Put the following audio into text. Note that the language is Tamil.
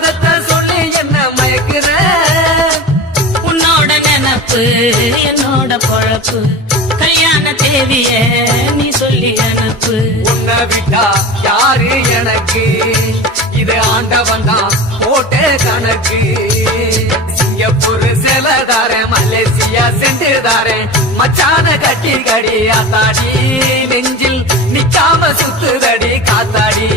சம்மதத்தை சொல்லி என்ன மயக்குற உன்னோட நினப்பு என்னோட பொழப்பு கல்யாண தேதிய நீ சொல்லி அனுப்பு உன்னை விட்டா யாரு எனக்கு இது ஆண்டவன் தான் போட்ட கணக்கு சிங்கப்பூர் செலதாரன் மலேசியா சென்றுதாரன் மச்சான கட்டி கடி ஆத்தாடி நெஞ்சில் நிக்காம சுத்துதடி காத்தாடி